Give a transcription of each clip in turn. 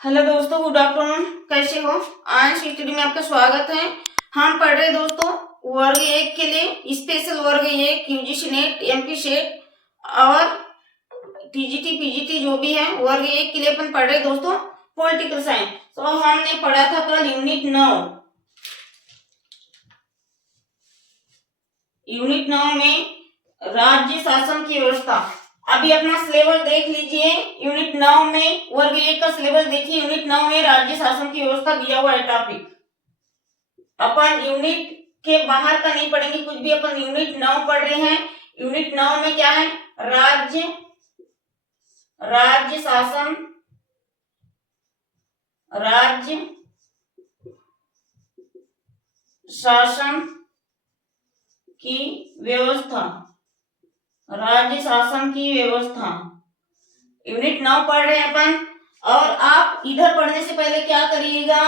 Hello दोस्तों, good afternoon. कैसे हो? आज स्टडी में आपका स्वागत है। हम पढ़ रहे दोस्तों वर्ग 1 के लिए स्पेशल वर्ग 1 यूजीसी नेट, एमपी सेट और टीजीटी पीजीटी जो भी है वर्ग 1 के लिए अपन पढ़ रहे दोस्तों पॉलिटिकल साइंस। तो हमने पढ़ा था कल यूनिट 9 में राज्य शासन की व्यवस्था। अभी अपना सिलेबस देख लीजिए। यूनिट 9 में वर्ग 1 का सिलेबस देखिए। यूनिट 9 में राज्य शासन की व्यवस्था दिया हुआ है टॉपिक। अपन यूनिट के बाहर का नहीं पढ़ेंगे कुछ भी, अपन यूनिट 9 पढ़ रहे हैं। यूनिट 9 में क्या है? राज्य शासन, राज्य शासन की व्यवस्था, राज्य शासन की व्यवस्था। यूनिट 9 पढ़ रहे हैं अपन। और आप इधर पढ़ने से पहले क्या करिएगा?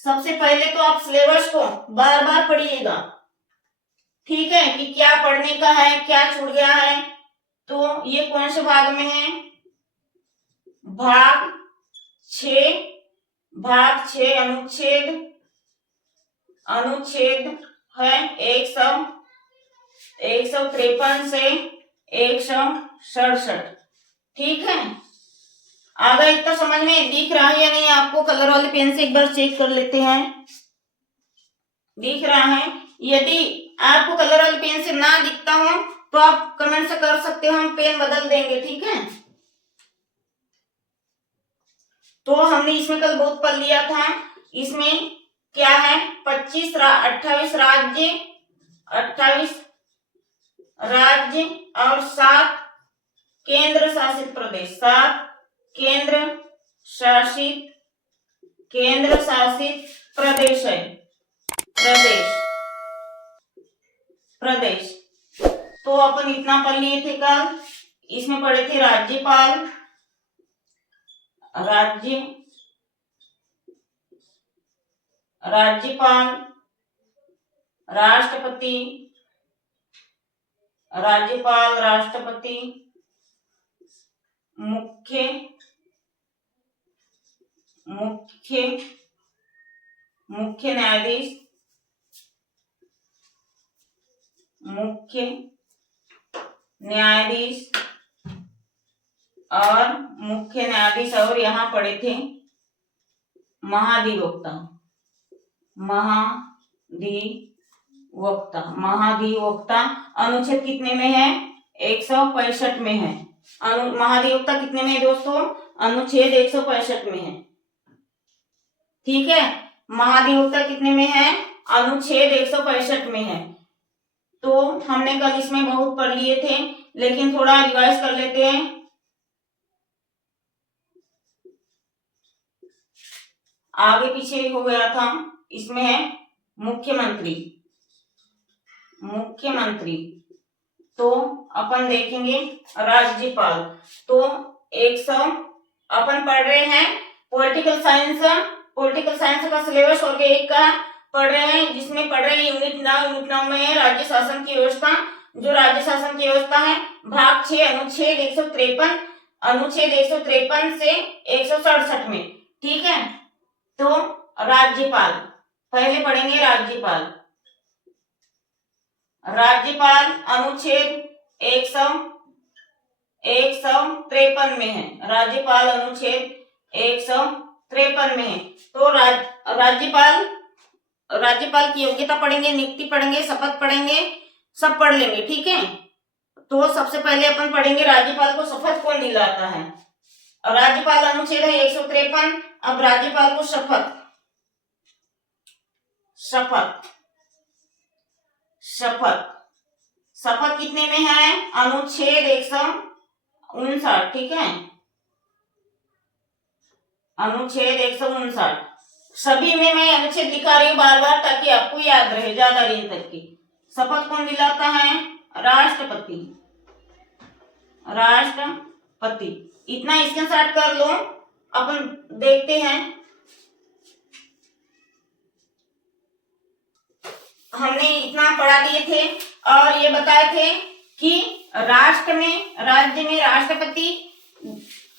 सबसे पहले तो आप सिलेबस को बार बार पढ़िएगा, ठीक है, कि क्या पढ़ने का है, क्या छूट गया है। तो ये कौन से भाग में है? भाग 6 अनुच्छेद है 153 से 167। ठीक है, आगे इतना समझ में दिख रहा है या नहीं आपको? कलर वाले पेन से एक बार चेक कर लेते हैं। दिख रहा है? यदि आपको कलर वाले पेन से ना दिखता हो तो आप कमेंट से कर सकते हो, हम पेन बदल देंगे, ठीक है। तो हमने इसमें कल बहुत पढ़ लिया था। इसमें क्या है? 28 राज्य और 7 केंद्र शासित प्रदेश। 7 केंद्र शासित प्रदेश है। प्रदेश। तो अपन इतना पढ़ लिए थे कल। इसमें पढ़े थे राज्यपाल, राष्ट्रपति, मुख्य न्यायाधीश और यहाँ पढ़े थे महाधिवक्ता। अनुच्छेद कितने में है? 165 में है। महाधिवक्ता कितने में है दोस्तों? अनुच्छेद 165 में है, ठीक है। महाधिवक्ता कितने में है? अनुच्छेद 165 में है। तो हमने कल इसमें बहुत पढ़ लिए थे, लेकिन थोड़ा रिवाइज कर लेते हैं। आगे पीछे हो गया था। इसमें है मुख्यमंत्री। तो अपन देखेंगे राज्यपाल। तो 100 अपन पढ़ रहे हैं पॉलिटिकल साइंस का सिलेबस वर्ग 1 का पढ़ रहे हैं, जिसमें पढ़ रहे हैं यूनिट 9 में राज्य शासन की व्यवस्था। जो राज्य शासन की व्यवस्था है भाग 6 अनुच्छेद 153 से 167 में, ठीक है। तो राज्यपाल पहले पढ़ेंगे। राज्यपाल अनुच्छेद 153 में है। राज्यपाल अनुच्छेद 153 में है। तो राज्यपाल की योग्यता पढ़ेंगे, नियुक्ति पढ़ेंगे, शपथ पढ़ेंगे, सब पढ़ लेंगे, ठीक है। तो सबसे पहले अपन पढ़ेंगे राज्यपाल को शपथ कौन दिलाता है। राज्यपाल अनुच्छेद है 153। अब राज्यपाल को शपथ कितने में है? अनुच्छेद 159, ठीक है। अनुच्छेद 159 सभी में मैं अनुच्छेद लिखा रही हूँ बार बार, ताकि आपको याद रहे ज्यादा दिन तक की। शपथ कौन दिलाता है? राष्ट्रपति। इतना स्क्रीनशॉट कर लो। अपन देखते हैं। हमने इतना पढ़ा दिए थे और ये बताए थे कि राज्य में राष्ट्रपति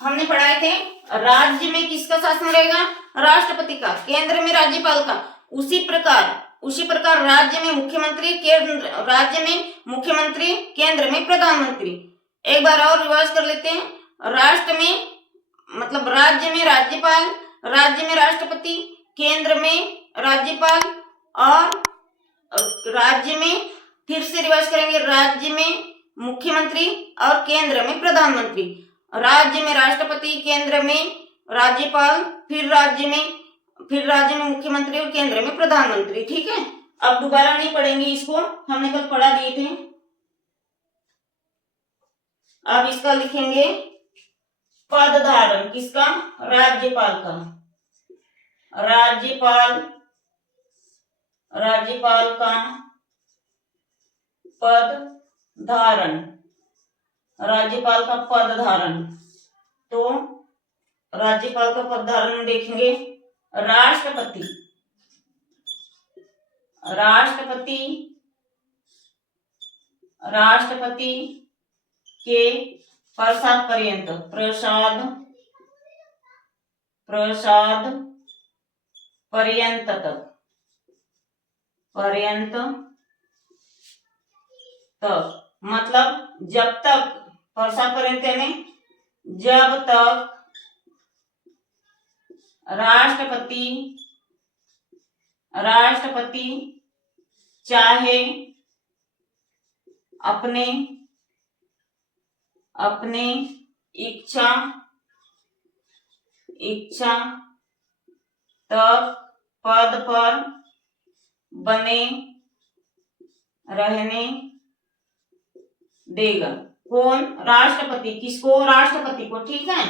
हमने पढ़ाए थे राज्य में किसका शासन रहेगा, राष्ट्रपति का, केंद्र में राज्यपाल का। उसी प्रकार राज्य में मुख्यमंत्री, केंद्र में प्रधानमंत्री। एक बार और रिवाइज कर लेते हैं। राष्ट्र में मतलब राज्य में राज्यपाल, राज्य में राष्ट्रपति, केंद्र में राज्यपाल, और राज्य में, फिर से रिवाइज करेंगे, राज्य में मुख्यमंत्री और केंद्र में प्रधानमंत्री। राज्य में राष्ट्रपति, केंद्र में राज्यपाल, फिर राज्य में मुख्यमंत्री और केंद्र में प्रधानमंत्री। ठीक है, अब दोबारा नहीं पढ़ेंगे इसको, हमने कल पढ़ा दिए थे। अब इसका लिखेंगे पद धारण, किसका, राज्यपाल का। राज्यपाल का पद धारण, राज्यपाल का पद धारण। तो राज्यपाल का पद धारण देखेंगे, राष्ट्रपति के प्रसाद पर्यंत तक, मतलब जब तक, प्रसाद पर्यंत यानी जब तक राष्ट्रपति चाहे अपने इच्छा तक पद पर बने रहने देगा। कौन, राष्ट्रपति। किसको, राष्ट्रपति को। ठीक है,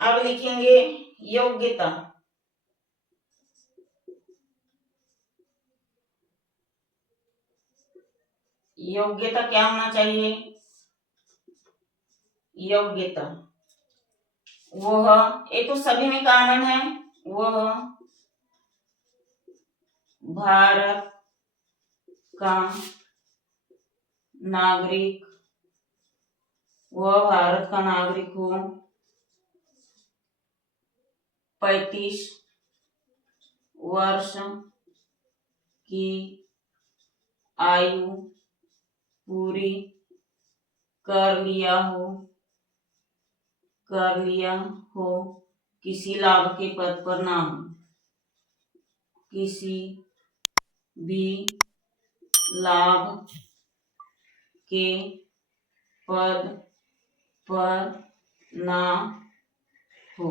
अब लिखेंगे योग्यता। योग्यता क्या होना चाहिए, योग्यता वह, ये तो सभी में कॉमन है, वह भारत का नागरिक हो, 35 वर्ष की आयु पूरी कर लिया हो, किसी लाभ के पद पर ना हो, किसी भी लाभ के पद पर ना हो।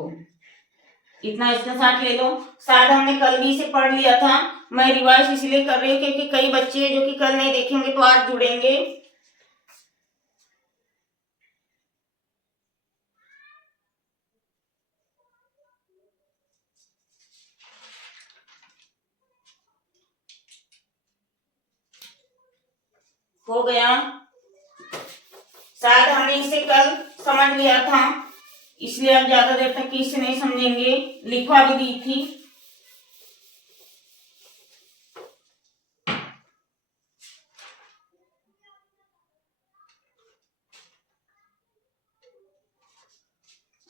इतना इसका साथ ले लो। शायद हमने कल भी इसे पढ़ लिया था, मैं रिवाइज इसलिए कर रही हूँ क्योंकि कई बच्चे जो कि कल नहीं देखेंगे तो आज जुड़ेंगे। हो गया, शायद हमने इसे कल समझ लिया था, इसलिए आप ज्यादा देर तक इसे नहीं समझेंगे, लिखवा भी दी थी।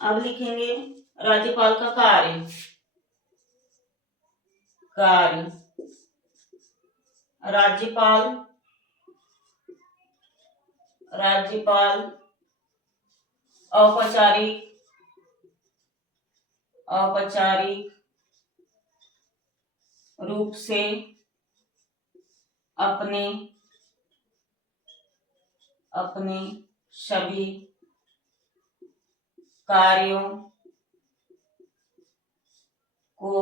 अब लिखेंगे राज्यपाल का कार्य। राज्यपाल औपचारिक रूप से अपने सभी कार्यों को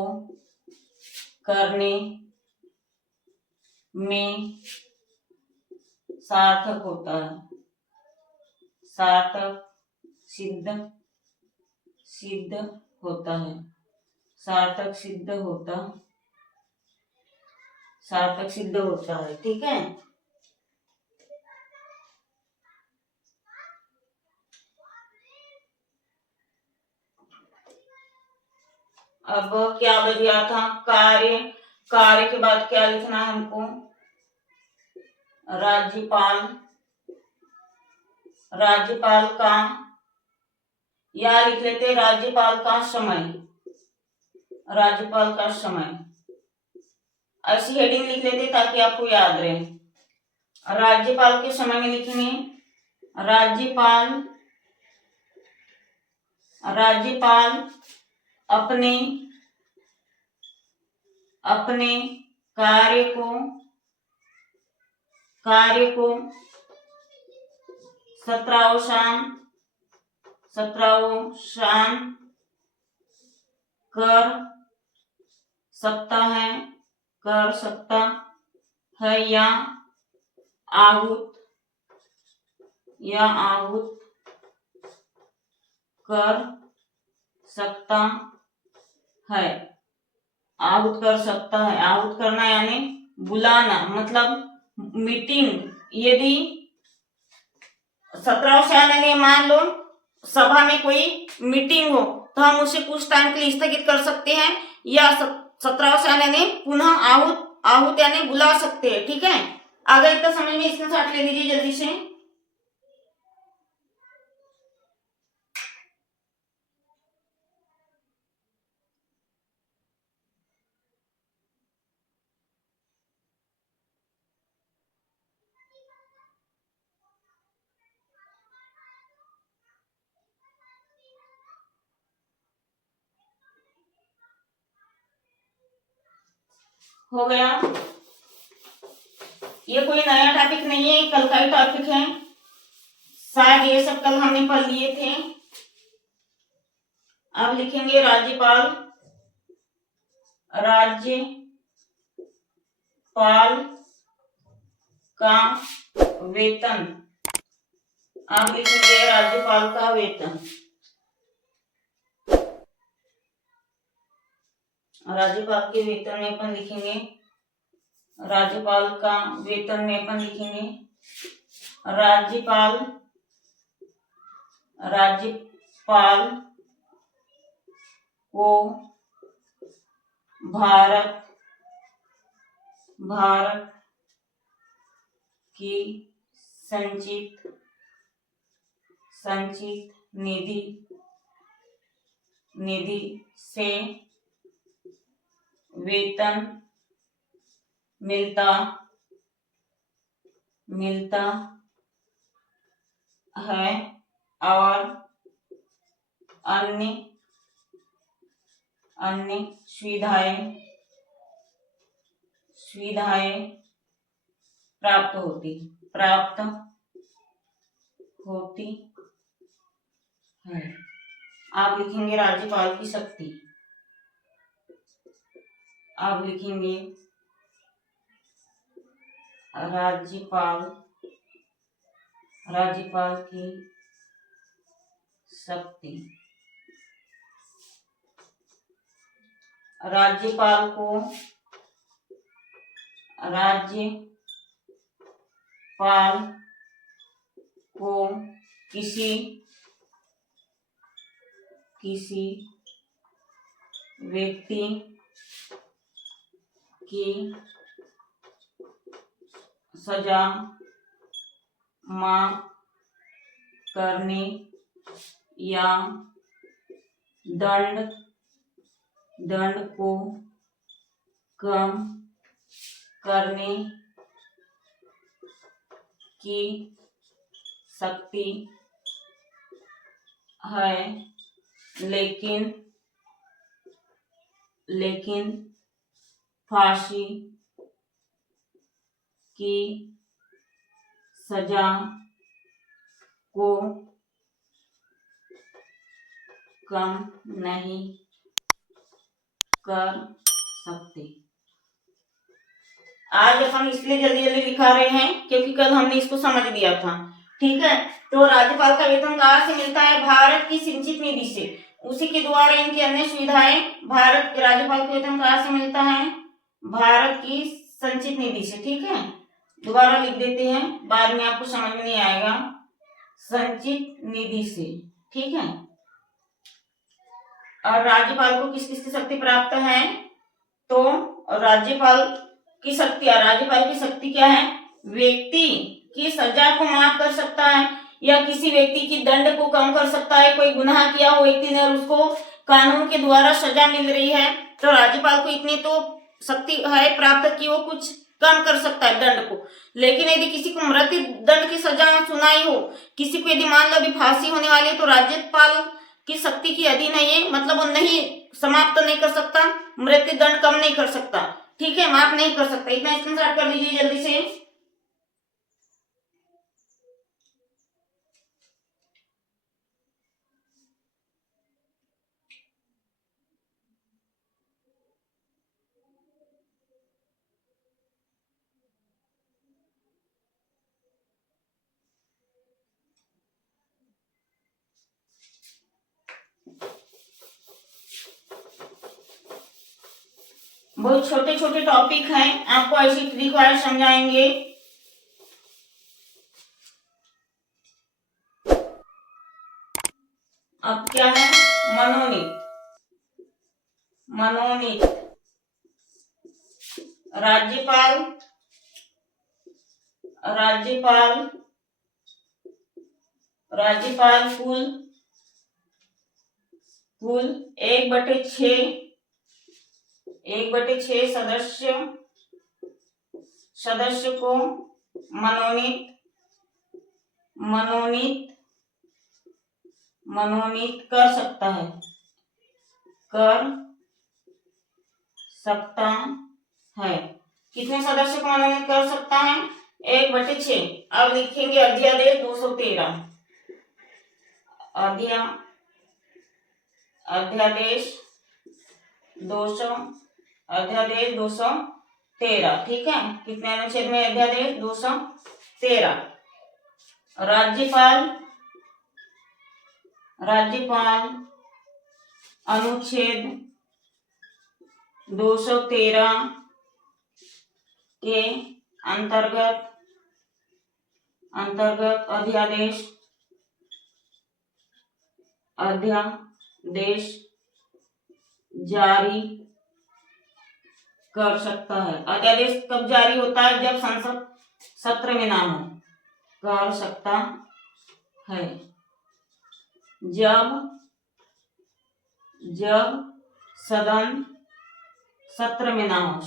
करने में सार्थक होता है, सिद्ध होता है। ठीक है, अब क्या बचा था, कार्य के बाद क्या लिखना है हमको, राज्यपाल का या लिख लेते राज्यपाल का समय, राज्यपाल का समय, ऐसी हेडिंग लिख लेते ताकि आपको याद रहे। राज्यपाल के समय में लिखेंगे राज्यपाल, राज्यपाल अपने अपने कार्य को सत्रावसान कर सकता है या आहूत कर सकता है, आहूत कर सकता है। आहूत करना यानी बुलाना, मतलब मीटिंग। यदि 17 यानी मान लो सभा में कोई मीटिंग हो तो हम उसे कुछ टाइम के लिए स्थगित कर सकते हैं, या 17 यानी पुनः आहूत यानी बुला सकते हैं। ठीक है, अगर इतना समझ में स्क्रीनशॉट ले लीजिए जल्दी से। हो गया, ये कोई नया टॉपिक नहीं है, कल का ही टॉपिक है, शायद ये सब कल हमने पढ़ लिए थे। अब लिखेंगे राज्यपाल, राज्यपाल का वेतन। अब लिखेंगे राज्यपाल का वेतन, राज्यपाल के वेतन में अपन लिखेंगे, राज्यपाल का वेतन में अपन लिखेंगे राज्यपाल को भारत की संचित निधि से वेतन मिलता है और अन्य सुविधाएं प्राप्त होती है। आप लिखेंगे राज्यपाल की शक्ति, आप लिखेंगे राज्यपाल की शक्ति। राज्यपाल को किसी व्यक्ति की सजा माफ करने या दंड को कम करने की शक्ति है, लेकिन फांसी की सजा को कम नहीं कर सकते। आज अपन इसलिए जल्दी जल्दी लिखा रहे हैं क्योंकि कल हमने इसको समझ दिया था। ठीक है, तो राज्यपाल का वेतन कहाँ से मिलता है? भारत की संचित निधि से, उसी के द्वारा इनकी अन्य सुविधाएं। भारत के राज्यपाल का वेतन कहाँ से मिलता है? भारत की संचित निधि से। ठीक है, दोबारा लिख देते हैं, बाद में आपको समझ में नहीं आएगा। संचित निधि से। ठीक है, और राज्यपाल को किस किस की शक्ति प्राप्त है? तो राज्यपाल की शक्ति क्या है? व्यक्ति की सजा को माफ कर सकता है या किसी व्यक्ति की दंड को कम कर सकता है। कोई गुनाह किया हो व्यक्ति ने और उसको कानून के द्वारा सजा मिल रही है तो राज्यपाल को इतनी तो शक्ति है प्राप्त कि वो कुछ कम कर सकता है दंड को। लेकिन यदि किसी को मृत्यु दंड की सजा सुनाई हो, किसी को यदि मान लो अभी फांसी होने वाली है तो राज्यपाल की शक्ति की अधीन है ये, मतलब वो नहीं समाप्त नहीं कर सकता, मृत्यु दंड कम नहीं कर सकता, ठीक है, माफ नहीं कर सकता। इतना स्क्रीनशॉट कर लीजिए जल्दी से। बहुत छोटे छोटे टॉपिक हैं, आपको ऐसी ट्रिक वाइज समझाएंगे। अब क्या है, मनोनीत। मनोनीत राज्यपाल, राज्यपाल, राज्यपाल कुल 1/6 सदस्य को मनोनीत कर सकता है, कितने सदस्य को मनोनीत कर सकता है? 1/6। अब लिखेंगे अध्यादेश 213, अध्यादेश 213, ठीक है। कितने अनुच्छेद में अध्यादेश 213? राज्यपाल अनुच्छेद 213 के अंतर्गत अध्यादेश जारी कर सकता है। अध्यादेश कब जारी होता है? जब संसद सत्र में ना हो। कर सकता है जब सदन सत्र में ना हो,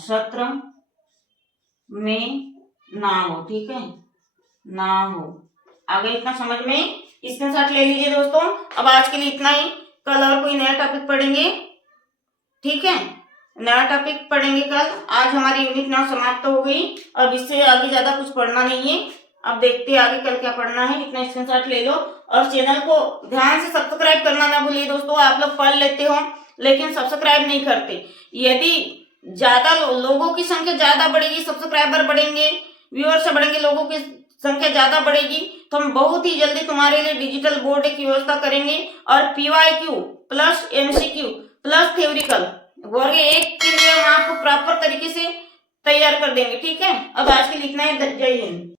ठीक है, ना हो। आगे इतना समझ में स्क्रीनशॉट ले लीजिए दोस्तों। अब आज के लिए इतना ही, कल और कोई नया टॉपिक पढ़ेंगे, ठीक है, नया टॉपिक पढ़ेंगे कल। आज हमारी यूनिट 9 समाप्त हो गई, अब इससे आगे ज्यादा कुछ पढ़ना नहीं है। अब देखते हैं आगे कल क्या पढ़ना है। इतना स्क्रीनशॉट ले लो और चैनल को ध्यान से सब्सक्राइब करना ना भूलिए दोस्तों। आप लोग पढ़ लेते हो लेकिन सब्सक्राइब नहीं करते। यदि ज्यादा लोगों की संख्या ज्यादा बढ़ेगी, सब्सक्राइबर बढ़ेंगे, व्यूअर्स बढ़ेंगे, लोगों की संख्या ज्यादा बढ़ेगी तो हम बहुत ही जल्दी तुम्हारे लिए डिजिटल बोर्ड की व्यवस्था करेंगे और PYQ plus MCQ plus theoretical वर्ग 1 के लिए हम आपको प्रॉपर तरीके से तैयार कर देंगे, ठीक है। अब आज के लिए इतना ही। जय हिंद।